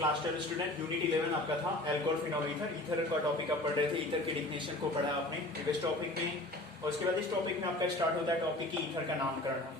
Class 10 student unit 11 आपका था alcohol phenol ether. Ether का टॉपिक आप पढ़ रहे थे, ईथर की डिफिनेशन को पढ़ा आपने प्रीवियस टॉपिक में। और उसके बाद इस टॉपिक में आपका स्टार्ट होता है टॉपिक की ईथर का नामकरण। हम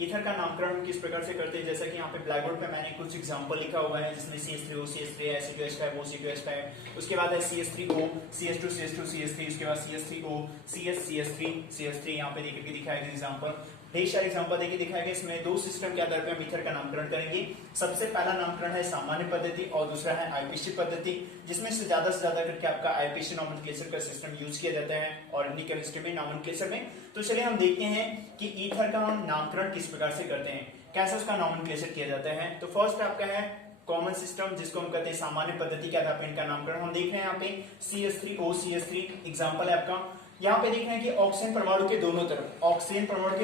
ईथर का नामकरण हम किस प्रकार से करते हैं, जैसा कि यहाँ पे ब्लैक बोर्ड पे मैंने कुछ एग्जांपल लिखा हुआ है, जिसमें CH3O CH3 C2H5 O C2H5, उसके बाद है CH3O CH2 CH2 CH3, उसके बाद CH3O CH CH3 CH3। यहाँ पे देख के दिखाया गया एग्जांपल, ढेर सारे एग्जांपल देके दिखाया गया। इसमें दो सिस्टम के आधार पर हम ईथर का नामकरण करेंगे। सबसे पहला नामकरण है सामान्य पद्धति और दूसरा है आईपीसी पद्धति, जिसमें से ज्यादा करके आपका आईपीसी नॉमेनक्लेचर का सिस्टम यूज किया जाता है ऑर्गेनिक केमिस्ट्री में नॉमेनक्लेचर में। तो चलिए हम देखते हैं कि ईथर का हम नामकरण किस प्रकार से करते हैं, कैसे उसका नॉमेनक्लेचर किया जाता है। तो फर्स्ट आपका है कॉमन सिस्टम, जिसको हम कहते हैं सामान्य पद्धति के आधार पर इनका नामकरण। हम देख रहे हैं यहाँ पे CH3O CH3 एग्जाम्पल है आपका। यहाँ पे देख रहे हैं कि ऑक्सीजन परमाणु के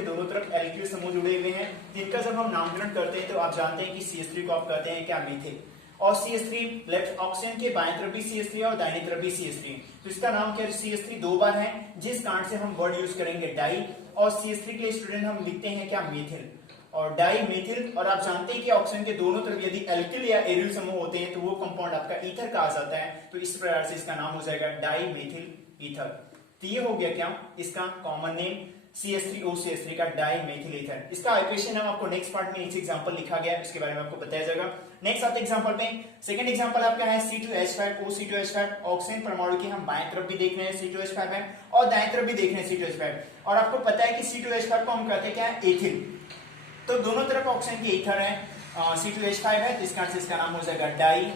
दोनों तरफ एल्किल समूह जुड़े हुए हैं, जिनका जब हम नामकरण करते हैं तो आप जानते हैं कि CH3 को आप कहते हैं क्या, मीथिल। और CH3 लेफ्ट ऑक्सीजन के बाएं तरफ भी CH3 और दाहिनी तरफ भी CH3, तो इसका नाम क्या है, CH3 दो बार है, जिस कारण से हम वर्ड यूज करेंगे डाई। और CH3 के स्टूडेंट हम लिखते हैं क्या, मीथिल और डाई मीथिल। और आप जानते हैं कि ऑक्सीजन के दोनों तरफ यदि एल्किल या एरिल समूह होते हैं तो वो कंपाउंड आपका ईथर कहा जाता है। तो इस प्रकार से इसका नाम हो जाएगा डाई मीथिल ईथर। तो ये हो गया क्या, इसका कॉमन नेम CH3O CH3 का डाई मेथिल ईथर। इसका इक्वेशन हम आपको नेक्स्ट पार्ट में नीचे एग्जांपल लिखा गया है, इसके बारे में आपको बताया जाएगा नेक्स्ट आपके एग्जांपल में। सेकंड एग्जांपल आपका है C2H5O C2H5। ऑक्सीजन परमाणु की हम बाएं तरफ भी देख रहे हैं C2H5 है और दाएं तरफ भी देख रहे हैं C2H5। और आपको पता है कि C2H5 को हम कहते हैं क्या, एथिल। तो दोनों तरफ ऑक्सीजन के ईथर है, C2H5 है, तो इस कारण से इसका नाम हो जाएगा डाई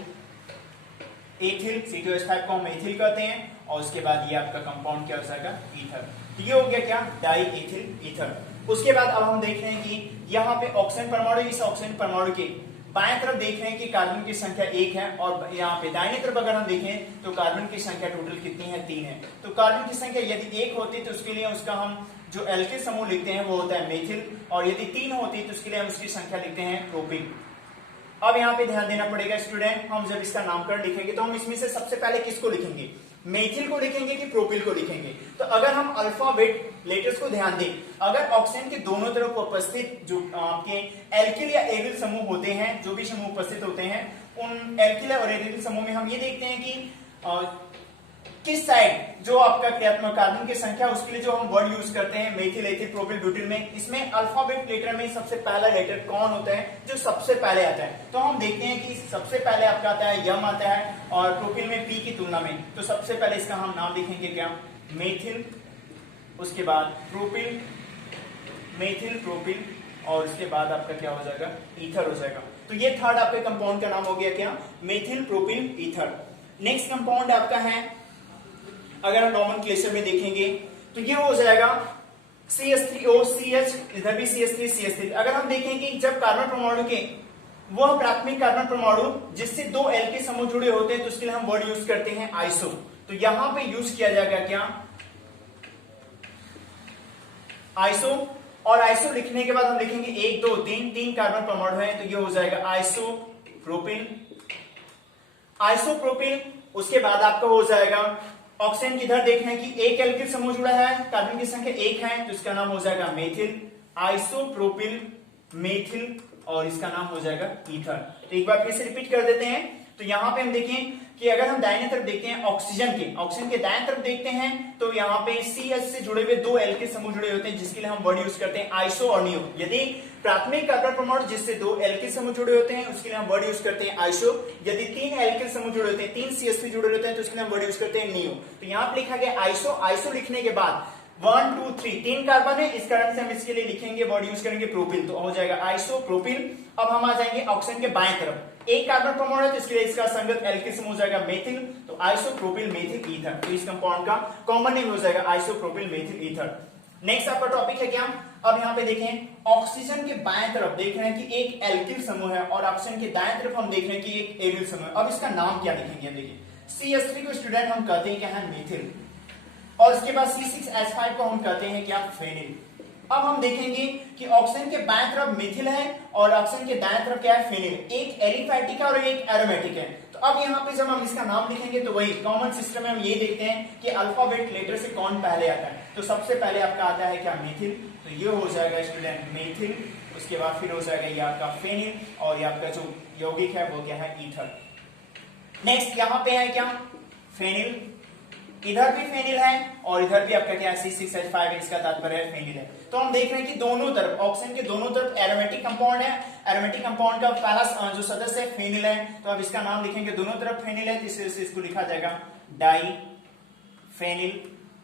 एथिल। C2H5 को हम एथिल कहते हैं और उसके बाद ये आपका कंपाउंड क्या हो जाएगा, ईथर। तो ये हो गया क्या, डाई एथिल ईथर। उसके बाद अब हम देख रहे हैं कि यहाँ पे ऑक्सीजन परमाणु, इस ऑक्सीजन परमाणु के बाएं तरफ देख रहे हैं कि कार्बन की संख्या 1 है और यहाँ पे दाहिने तरफ अगर हम देखें तो कार्बन की संख्या टोटल कितनी है, 3 है। तो कार्बन की संख्या यदि 1 होती तो उसके लिए उसका हम जो एल्किल समूह लिखते हैं वो होता है मेथिल, और यदि 3 होती तो उसके लिए हम उसकी संख्या लिखते हैं प्रोपिल। अब यहाँ पे ध्यान देना पड़ेगा स्टूडेंट, हम जब इसका नामकरण लिखेंगे तो हम इसमें से सबसे पहले किसको लिखेंगे, मेथिल को लिखेंगे कि प्रोपिल को लिखेंगे। तो अगर हम अल्फाबेट लेटर्स को ध्यान दें, अगर ऑक्सीजन के दोनों तरफ उपस्थित जो आपके एल्किल या एरिल समूह होते हैं, जो भी समूह उपस्थित होते हैं, उन एल्किल और एरिल समूह में हम ये देखते हैं कि किस साइड जो आपका क्रियात्मक कार्बन की संख्या, उसके लिए जो हम वर्ड यूज करते हैं मेथिल एथिल प्रोपिल ब्यूटिल में, इसमें अल्फाबेट लेटर में सबसे पहला लेटर कौन होता है, जो सबसे पहले आता है। तो हम देखते हैं कि सबसे पहले आपका आता है यम आता है और प्रोपिल में पी की तुलना में। तो सबसे पहले इसका हम नाम लिखेंगे क्या, मेथिल, उसके बाद प्रोपिल, मेथिल प्रोपिल, और उसके बाद आपका क्या हो जाएगा, ईथर हो जाएगा। तो ये थर्ड आपके कंपाउंड का नाम हो गया क्या, methyl propyl ether. Next compound आपका है, अगर हम नॉमेनक्लेचर में देखेंगे तो ये हो जाएगा CH3O CH, इधर भी CH3 CH3। अगर हम देखें कि जब कार्बन परमाणु के वह प्राथमिक कार्बन परमाणु जिससे दो एल्किल समूह जुड़े होते हैं तो उसके लिए हम वर्ड यूज करते हैं आइसो। तो यहां पे यूज किया जाएगा क्या, आइसो। और आइसो लिखने के बाद हम लिखेंगे 1 2 3 3 कार्बन परमाणु है, तो ये हो जाएगा आइसो प्रोपिल, आइसो प्रोपिल। उसके बाद आपका हो जाएगा ऑक्सीजन की इधर देख रहे हैं कि एक एल्किल समूह जुड़ा है, कार्बन की संख्या 1 है, तो इसका नाम हो जाएगा मेथिल, आइसोप्रोपिल मेथिल, और इसका नाम हो जाएगा ईथर। तो एक बार फिर से रिपीट कर देते हैं। तो यहाँ पे हम देखें कि अगर हम दाहिने तरफ देखते हैं ऑक्सीजन के दाएं तरफ देखते हैं तो यहाँ पे CH से जुड़े हुए दो एल्किल समूह जुड़े होते हैं, जिसके लिए हम वर्ड यूज करते हैं आइसो और नियो। यदि प्राथमिक कार्बन परमाणु जिससे दो एल्किल समूह जुड़े होते हैं उसके लिए हम वर्ड यूज करते हैं आइसो। यदि 3 एल्किल समूह जुड़े होते हैं, 3 CH से जुड़े होते हैं, तो उसके लिए हम वर्ड यूज करते हैं नियो। तो यहाँ पे लिखा गया आइसो। आइसो लिखने के बाद 1 2 3 3 कार्बन है, इस कारण से हम इसके लिए लिखेंगे वर्ड यूज करेंगे प्रोपिल, तो हो जाएगा आइसोप्रोपिल। अब हम आ जाएंगे ऑक्सीजन के बाएं तरफ, एक कार्बन परमाणु है तो इसके लिए इसका संगत एल्किल समूह हो जाएगा मेथिल, तो आइसोप्रोपिल मेथिल ईथर। तो इस कंपाउंड का कॉमन नेम हो जाएगा आइसोप्रोपिल मेथिल ईथर। नेक्स्ट आपका टॉपिक है क्या, अब यहाँ पे देखें ऑक्सीजन के बाएं तरफ देख रहे हैं कि एक एल्किल समूह है और ऑक्सीजन के दाएं तरफ हम देख रहे हैं कि एक एरिल समूह है। अब इसका नाम क्या लिखेंगे, हम देखिए CH3 को स्टूडेंट हम कहते हैं क्या है, मेथिल, और इसके बाद C6H5 को हम कहते हैं क्या, फेनिल। अब हम देखेंगे कि ऑक्सीजन के बाएं तरफ मेथिल है और ऑक्सीजन के दाएं तरफ क्या है, फेनिल। एक एलिफैटिक है और एक एरोमेटिक है। तो अब यहाँ पे जब हम इसका नाम लिखेंगे तो वही कॉमन सिस्टम में हम ये देखते हैं कि अल्फाबेट लेटर से कौन पहले आता है। तो सबसे पहले आपका आता है क्या, मेथिल, तो ये हो जाएगा स्टूडेंट मेथिल। उसके बाद फिर हो जाएगा ये आपका फेनिल और ये आपका जो यौगिक है वो क्या है, ईथर। नेक्स्ट यहाँ पे है क्या, फेनिल, इधर भी फेनिल है और इधर भी आपका क्या है C6H5, इसका तात्पर्य है फेनिल है। तो हम देख रहे हैं कि दोनों तरफ, ऑक्सीजन के दोनों तरफ एरोमेटिक कंपाउंड है, एरोमेटिक कंपाउंड का पहला जो सदस्य है फेनिल है, तो अब इसका नाम लिखेंगे, दोनों तरफ फेनिल है, इस वजह से इसको लिखा जाएगा डाई फेनिल,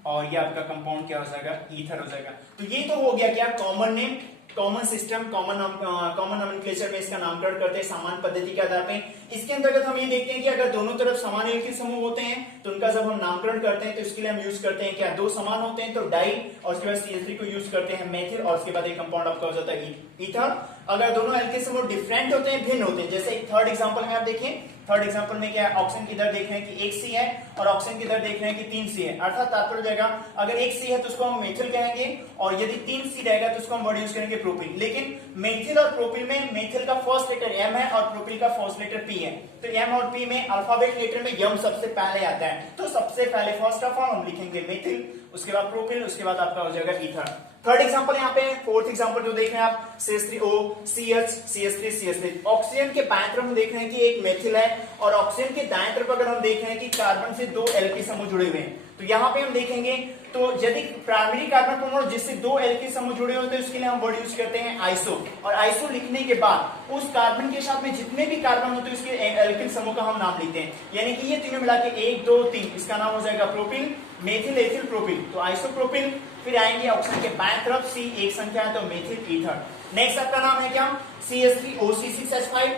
और ये आपका कंपाउंड क्या हो जाएगा, ईथर हो जाएगा। तो ये तो हो गया क्या, common name, common system, common nomenclature में इसका नामकरण करते हैं सामान्य पद्धति के आधार पे। इसके अंतर्गत हम ये देखते हैं कि अगर दोनों तरफ समान एल्किल समूह होते हैं तो उनका जब हम नामकरण करते हैं तो इसके लिए हम यूज करते हैं क्या, दो समान होते हैं तो डाई, और उसके बाद CH3 को यूज करते हैं मेथिल, और उसके बाद एक कंपाउंड आपका हो जाता है ईथर। अगर दोनों एल्किल समूह डिफरेंट होते हैं, भिन्न होते हैं, जैसे थर्ड एग्जांपल में आप देखिए, थर्ड एग्जांपल में क्या है, ऑक्सीजन की दर देख रहे हैं कि 1 C है और ऑक्सीजन की दर देख रहे हैं कि 3 C है, अर्थात तात्पर्य जाएगा अगर 1 C है तो उसको हम मेथिल कहेंगे, और यदि 3 C रहेगा तो उसको हम वर्ड यूज करेंगे प्रोपिल। लेकिन मेथिल और प्रोपिल में मेथिल का फर्स्ट लेटर M है और प्रोपिल का फर्स्ट लेटर P है, तो M और P में अल्फाबेट लेटर में यम सबसे पहले आता है, तो सबसे पहले फर्स्ट ऑफ ऑल हम लिखेंगे मेथिल, उसके बाद प्रोपिल, उसके बाद आपका हो जाएगा ईथर। थर्ड एग्जांपल यहाँ पे, फोर्थ एग्जांपल जो देख रहे हैं आप, CH3O, CH, CH3, CH3, oxygen के बाएं तरफ हम देख रहे हैं कि एक मेथिल है, और ऑक्सीजन के दाएं तरफ अगर हम देख रहे हैं कि कार्बन से 2 एल्किल समूह जुड़े हुए हैं, तो यहाँ पे हम देखेंगे तो यदि प्राइमरी कार्बन परमाणु जिससे 2 एल्किल समूह जुड़े होते हैं उसके लिए हम वर्ड यूज करते हैं आइसो, और आइसो लिखने के बाद उस कार्बन के साथ में जितने भी कार्बन होते हैं उसके एल्किल समूह का हम नाम लिखते हैं, यानी कि ये तीनों मिला के 1 2 3, इसका नाम हो जाएगा प्रोपिल, मेथिल, एथिल, प्रोपिल, तो आइसोप्रोपिल। फिर आएंगे ऑक्सीजन के बाएं तरफ C, एक संख्या है तो मेथिल, ईथर। नेक्स्ट आपका नाम है क्या, CH3O6H5।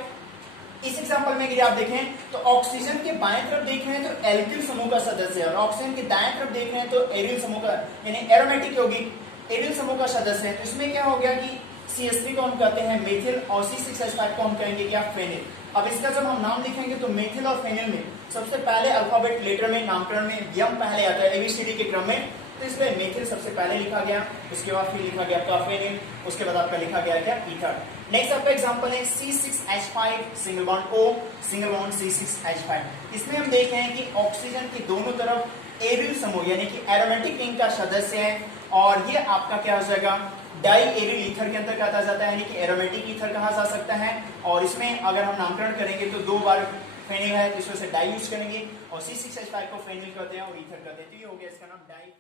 इस एग्जांपल में अगर आप देखें तो ऑक्सीजन के बाएं तरफ देख रहे हैं तो एल्किल समूह का सदस्य है, और ऑक्सीजन के दाएं तरफ देख रहे हैं तो एरिल समूह का, यानी एरोमेटिक यौगिक एरिल समूह का सदस्य है। तो इसमें क्या हो गया कि CH3 को हम कहते हैं मेथिल और C6H5 को हम कहेंगे क्या, फेनिल। अब इसका जब हम नाम लिखेंगे तो मेथिल और फेनिल में सबसे पहले अल्फाबेट लेटर में नामकरण में यम पहले आता है ABCD के क्रम में, तो इसलिए मेथिल सबसे पहले लिखा गया, उसके बाद फिर लिखा गया आपका फेनिल, उसके बाद आपका लिखा गया क्या, ईथर। नेक्स्ट आपका एग्जांपल है C6H5 single bond O, single bond C6H5। इसमें हम देख रहे हैं कि ऑक्सीजन की दोनों तरफ एरिल समूह यानी कि एरोमेटिक रिंग का सदस्य है, और ये आपका क्या हो जाएगा, डाई एरिल ईथर के अंतर्गत आ जाता है, यानी कि एरोमेटिक ईथर कहा जा सकता है। और इसमें अगर हम नामकरण करेंगे तो 2 बार फेनिल है तो इस वजह से डाई यूज करेंगे, और C6H5 को फेनिल कहते हैं और ईथर कहते हैं, तो ये हो गया इसका नाम डाई।